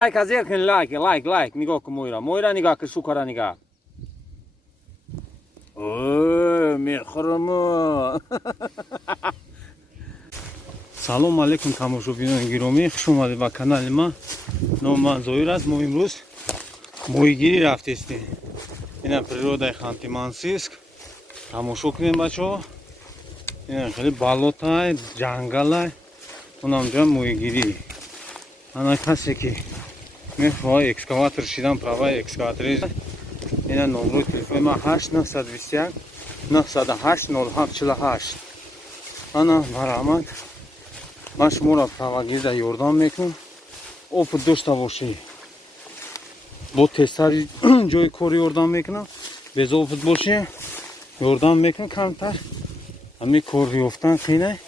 Лайк азеркин, лайк. Нигоҳ кун Моира нигоҳ кун, шукара нигоҳ. Мехӯрам. Салом алейкум тамошобинони гиромӣ, хуш омадед ба канали ман. Номи ман Зоир аст. Мо имрӯз моҳигирӣ рафтестем. Ина природаи Ханты-Мансийск. Тамошо кунем бачаҳо. Ина хеле болотае, ҷангалае. Онам ҷо моҳигирӣ. Ана касе ки мехоҳад экскаватор шидан правай экскаватори. Ина номрои телефони ман 8921 908 0748. Ана марҳамат. Ман шуморо правагирда ёрдам мекунам. Опыт дошта бошӣ. Бо тестари ҷои кор ёрдам мекунам. Без опыт бошӣ ёрдам мекунам камтар. Ҳамин кор ёфтан қине.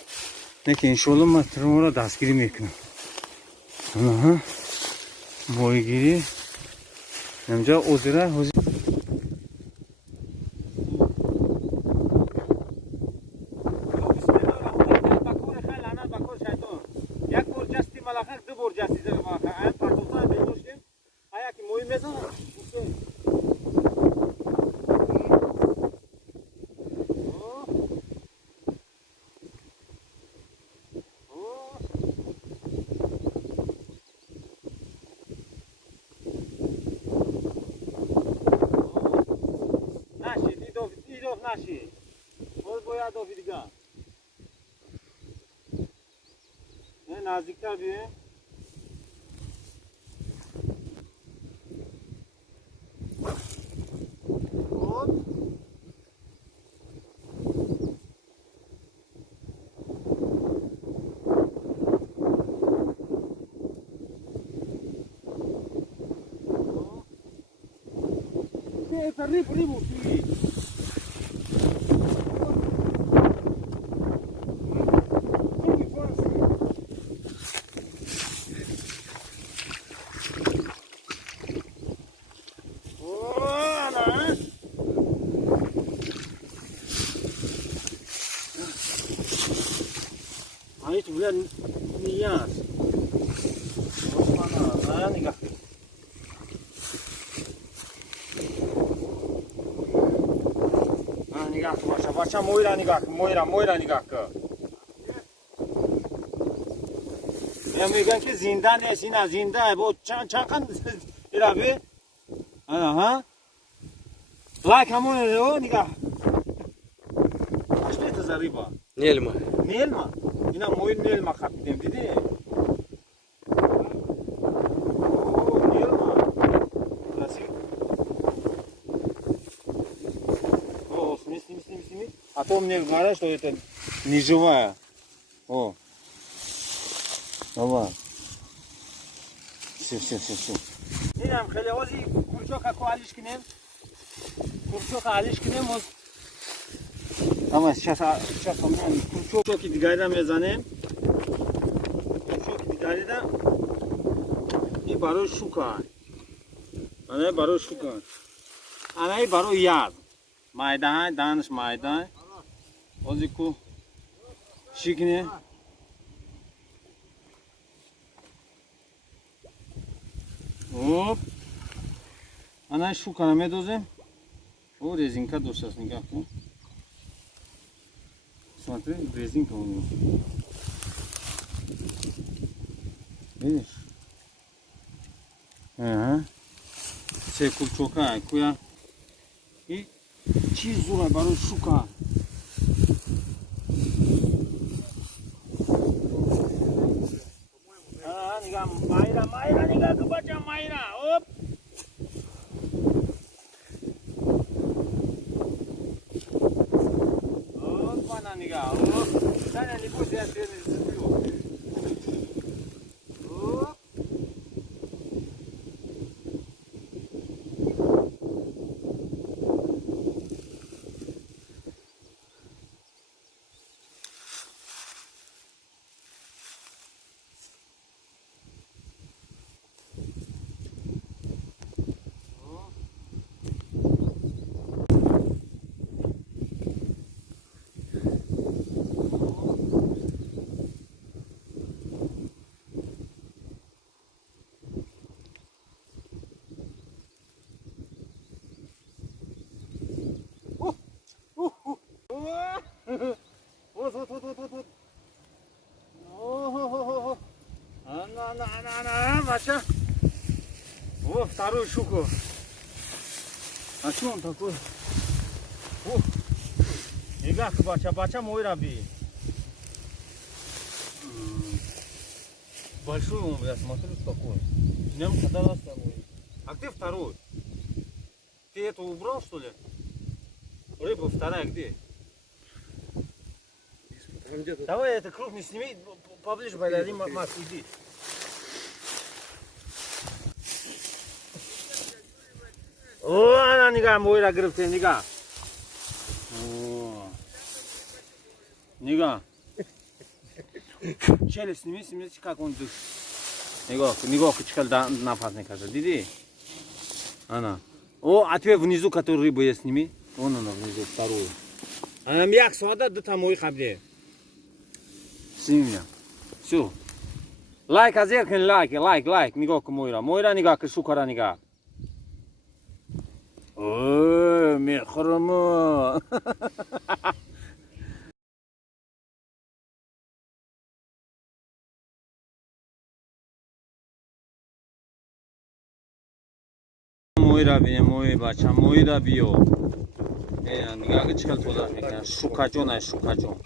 Неки иншоалло ман шуморо дастгирӣ мекунам. Ана моҳигирӣ. Инҷа озира ҳозир наши. Боз бояд офидига. Не наздиктар биёем. Вот. Это рыбу съесть. Aici vrea nias. Osmana, nigga. Nigga, vaša Moira nigga. Ya میگن که زنده نیست، اینا زنده بود. چند ایرابی؟ ها؟ لایک همون رو نگاه. اشته تزریبا. Нельма. اینا موی نیلما خریدیم دیدی؟ نیلما. Красиво. О, сними. А то мне говорят, что это не живая. О. Давай. Все. Инам хеле ози курчока алиш кинем. Ама сейчас мы курчоки дигарида мезанем. И барои шука. Ана и барои яд. Майдан, данш майдан. Ози ку шикне. Оп. Ана шукара медозем. О, резинка дошта нигоҳ кун. Смотри, резинка у него. Видишь? Ага. Все курчока, куя. И чизура барои шука. Нигоҳ Майра нигоҳ кун бача Майра. Оп. Нигоҳ. Саня не бойся, я тебя не зацеплю. бача. О, вторую щуку. А что он такой? О, нигах бача мой раби. Большой он, я смотрю, такой. Ням когда раз такой. А где второй? Ты это убрал, что ли? Рыба вторая где? Давай это крупный сними, поближе подойди, Макс, иди. О, она нигга, мой рагрыв ты, нигга. Нигга. Челюсть сними, как он дышит. Нигга, кычкал напас не кажется, диди. Она. О, а тебе внизу, который рыба есть, сними. Вон она внизу, вторую. Она мяк свада, да там мой хабде. Сними меня. Все. Лайк, азеркен, лайк. Нигга, мойра. Мойра, нигга, шукара, нигга. Ой, мехрому. Мойра бине, мой бача, мойра био. Нигга чикал туда, шукачон, шукачон.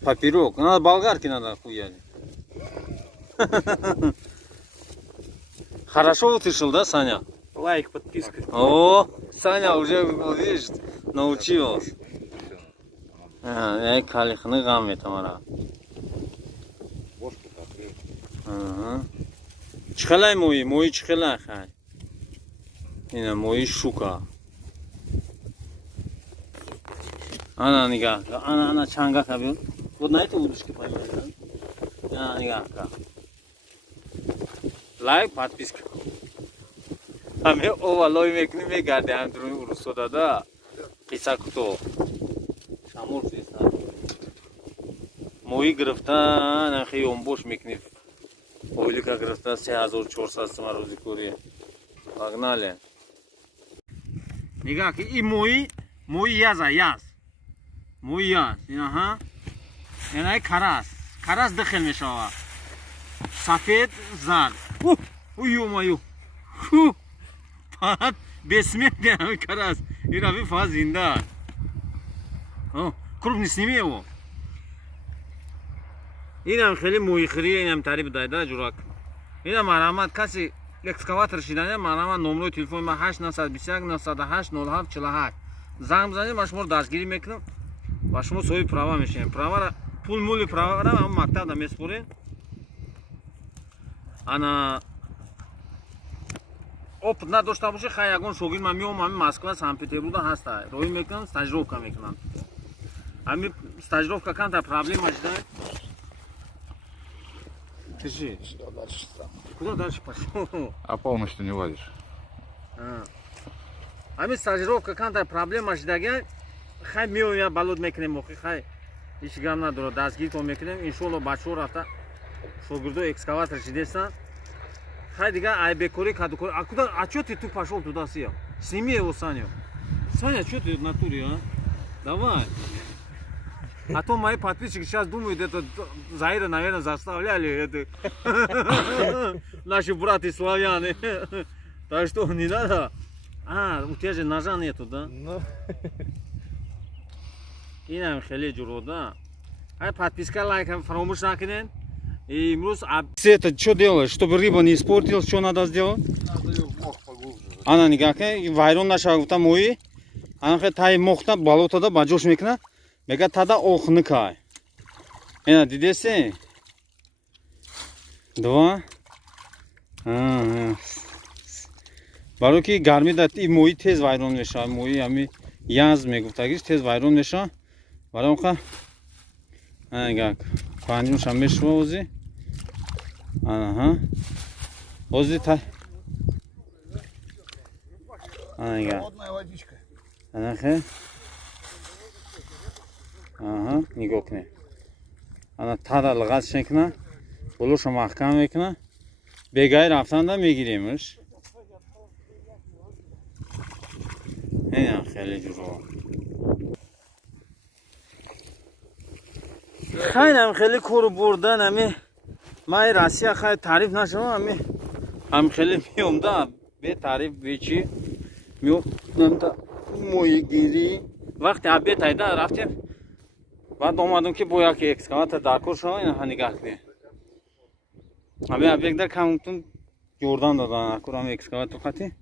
Поперек. Надо болгарки надо хуяли. Хорошо утышил, да, Саня? Лайк, подписка. О, Саня уже, видишь, научил. Я калихны гамме тамара. Чхалай мой чхалай хай. Ина мой шука. Ана нига, ана чанга кабил. Вот на этой удочке поймешь, да? Нига. Лайк, подписка. हमें ओवरलोई में कितने में गाते हैं तो उरुसो दादा किसा कुतो शामोर से साथ मोई गिरफ्तार ना खी ओम्बोश मिकनी ओली का गिरफ्तार 6400 समारोह जिकोरी लगना ले निगाह कि ये मोई याज़ यहाँ ये ना खरास दखल में शावा सफेद जार मायू Fat besmet ya karas. İra bir faz zinda. Oh, krupni snimi его. Инам хели муихри, инам тариб дайда журак. Инам марамат каси экскаватор шидане марамат номер телефон ма 822 908 07 48. Занг бзанем башмо дастгирӣ мекунам. Башмо соҳиби права мешавем. Правара пул мули правара ҳам мактабда меспорем. Ана опыт надошта боше хай ягон шогирд ман меомам ҳами Москва Санкт-Петербургда ҳаста роҳӣ мекунам стажировка мекунам ҳами стажировка канта проблема шуда держи куда дальше пошёл А полностью не валишь. ҳами стажировка канта проблема шудага хай меоям балод мекунем охи хай ҳеҷ гап надорад дастгиритон мекунем иншоалло бачаҳо рафта шогирдо экскаватор шидестанд хай дига ай бекори кадукори а куда а чё ты тут пошёл туда сел сними его Саня чё ты в натуре а давай а то мои подписчики сейчас думают это Заира наверное заставляли это наши братья славяне так что не надо у тебя же ножа нету да инам хеле журода ай подписка лайк фаромӯш накунед И Имрус, а это что делаешь, чтобы рыба не испортилась, что надо сделать? Надо ее в мох поглубже. Она никакая, вайрон наша там мои, она хоть тай мохта болото да баджош мекна, мега тада охныкай. Эна дидесе? 2. Бароки гарми да и мои тез вайрон меша, мои ами яз мегуфтагиш тез вайрон меша. Барока. Ага, панҷум шамешва ози. Ага. Ози та. Ага. Холодная водичка. Ага. Ага, нигокне. Ана тада лгаз шекна. Болоша маҳкам мекна. Бегай рафтанда мегиремш. Эна хеле ҷуро. Хайнам хеле кор бурдан ами من راستی خیلی تعریف نشم هم خیلی میام دا به تعریف به چی میام تا مویگیری وقتی آبی تایده رفتیم بعد اومدم که با یک اکسکاواتور دارکور شما اینا نگاه کنید آبی در کمتون جردان دادن اکورام اکسکاواتور خاطی